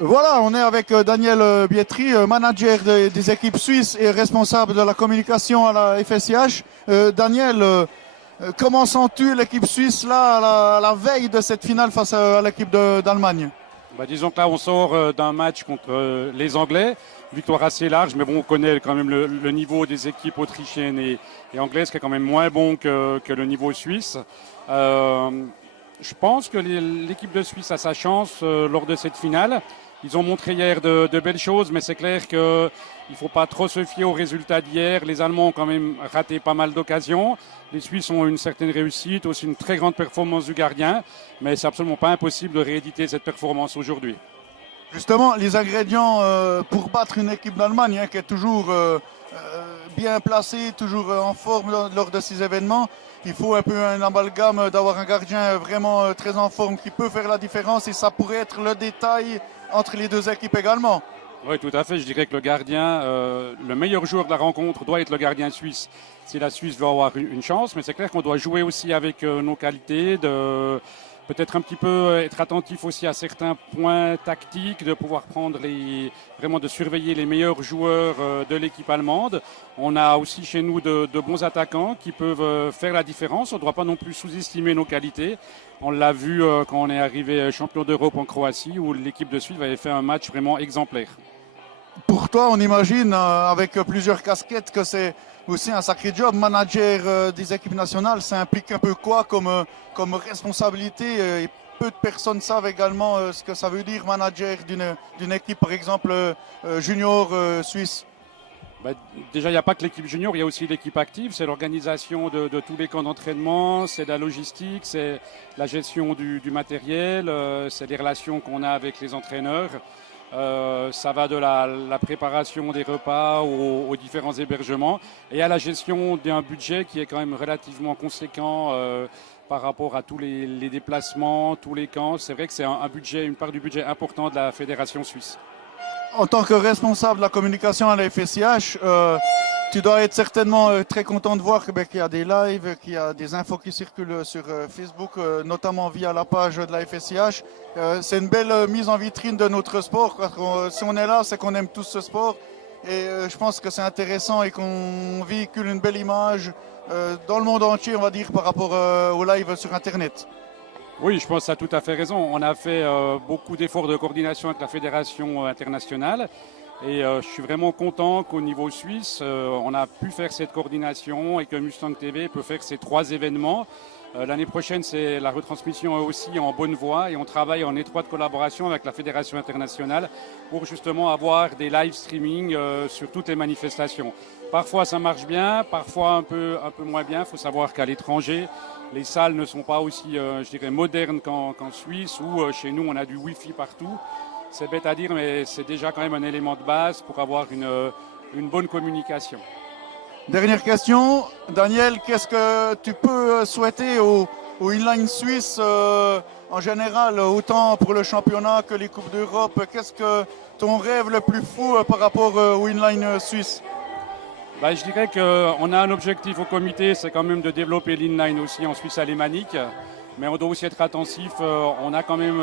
Voilà, on est avec Daniel Bietri, manager des équipes suisses et responsable de la communication à la FSIH. Daniel, comment sens-tu l'équipe suisse là à la veille de cette finale face à l'équipe d'Allemagne? Disons que là, on sort d'un match contre les Anglais. Victoire assez large, mais bon, on connaît quand même le niveau des équipes autrichiennes et anglaises qui est quand même moins bon que le niveau suisse. Je pense que l'équipe de Suisse a sa chance lors de cette finale. Ils ont montré hier de belles choses, mais c'est clair qu'il ne faut pas trop se fier aux résultats d'hier. Les Allemands ont quand même raté pas mal d'occasions. Les Suisses ont une certaine réussite, aussi une très grande performance du gardien, mais c'est absolument pas impossible de rééditer cette performance aujourd'hui. Justement, les ingrédients pour battre une équipe d'Allemagne qui est toujours bien placée, toujours en forme lors de ces événements. Il faut un peu un amalgame d'avoir un gardien vraiment très en forme qui peut faire la différence et ça pourrait être le détail entre les deux équipes également. Oui, tout à fait. Je dirais que le gardien, le meilleur joueur de la rencontre doit être le gardien suisse. Si la Suisse veut avoir une chance, mais c'est clair qu'on doit jouer aussi avec nos qualités, peut-être un petit peu être attentif aussi à certains points tactiques, de pouvoir prendre vraiment de surveiller les meilleurs joueurs de l'équipe allemande. On a aussi chez nous de bons attaquants qui peuvent faire la différence. On ne doit pas non plus sous-estimer nos qualités. On l'a vu quand on est arrivé champion d'Europe en Croatie, où l'équipe de Suisse avait fait un match vraiment exemplaire. Pour toi, on imagine avec plusieurs casquettes que c'est aussi un sacré job. Manager des équipes nationales, ça implique un peu quoi comme responsabilité et peu de personnes savent également ce que ça veut dire manager d'une équipe, par exemple junior suisse. Déjà, il n'y a pas que l'équipe junior, il y a aussi l'équipe active. C'est l'organisation de tous les camps d'entraînement, c'est la logistique, c'est la gestion du matériel, c'est les relations qu'on a avec les entraîneurs. Ça va de la préparation des repas aux différents hébergements et à la gestion d'un budget qui est quand même relativement conséquent par rapport à tous les déplacements, tous les camps. C'est vrai que c'est une part du budget important de la Fédération suisse. En tant que responsable de la communication à la FSIH, tu dois être certainement très content de voir qu'il y a des lives, qu'il y a des infos qui circulent sur Facebook, notamment via la page de la FSIH. C'est une belle mise en vitrine de notre sport. Si on est là, c'est qu'on aime tous ce sport. Et je pense que c'est intéressant et qu'on véhicule une belle image dans le monde entier, on va dire, par rapport au live sur Internet. Oui, je pense que tu as tout à fait raison. On a fait beaucoup d'efforts de coordination avec la Fédération internationale. Et je suis vraiment content qu'au niveau suisse, on a pu faire cette coordination et que Mustang TV peut faire ces 3 événements. L'année prochaine, c'est la retransmission aussi en bonne voie et on travaille en étroite collaboration avec la Fédération internationale pour justement avoir des live streaming sur toutes les manifestations. Parfois ça marche bien, parfois un peu moins bien. Il faut savoir qu'à l'étranger, les salles ne sont pas aussi, je dirais, modernes qu'en Suisse où chez nous on a du Wi-Fi partout. C'est bête à dire, mais c'est déjà quand même un élément de base pour avoir une bonne communication. Dernière question, Daniel, qu'est-ce que tu peux souhaiter au inline suisse en général, autant pour le championnat que les Coupes d'Europe? Qu'est-ce que ton rêve le plus fou par rapport au inline suisse? Je dirais qu'on a un objectif au comité, c'est quand même de développer l'inline aussi en Suisse alémanique. Mais on doit aussi être attentif. On a quand même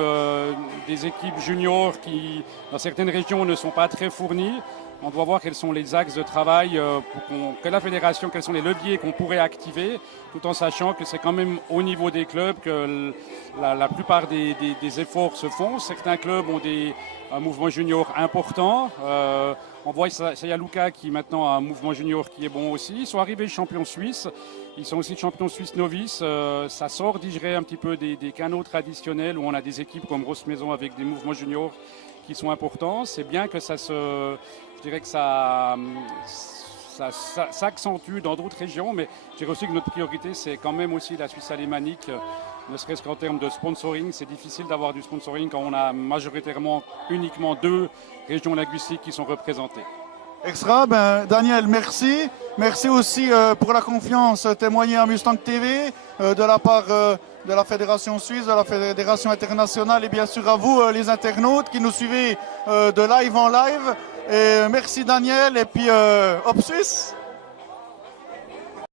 des équipes juniors qui, dans certaines régions, ne sont pas très fournies. On doit voir quels sont les axes de travail que la fédération, quels sont les leviers qu'on pourrait activer, tout en sachant que c'est quand même au niveau des clubs que la plupart des efforts se font. Certains clubs ont un mouvement junior important. On voit Saya Luka qui maintenant a un mouvement junior qui est bon aussi. Ils sont arrivés champions suisses. Ils sont aussi champions suisses novices. Ça sort, je dirais, un petit peu des canaux traditionnels où on a des équipes comme Grosse Maison avec des mouvements juniors qui sont importants. C'est bien que je dirais que ça s'accentue dans d'autres régions, mais je dirais aussi que notre priorité, c'est quand même aussi la Suisse alémanique, ne serait-ce qu'en termes de sponsoring. C'est difficile d'avoir du sponsoring quand on a majoritairement uniquement 2 régions linguistiques qui sont représentées. Extra, Daniel, merci. Merci aussi pour la confiance témoignée à Mustang TV de la part de la Fédération suisse, de la Fédération internationale et bien sûr à vous les internautes qui nous suivez de live en live. Et merci Daniel et puis hop Suisse.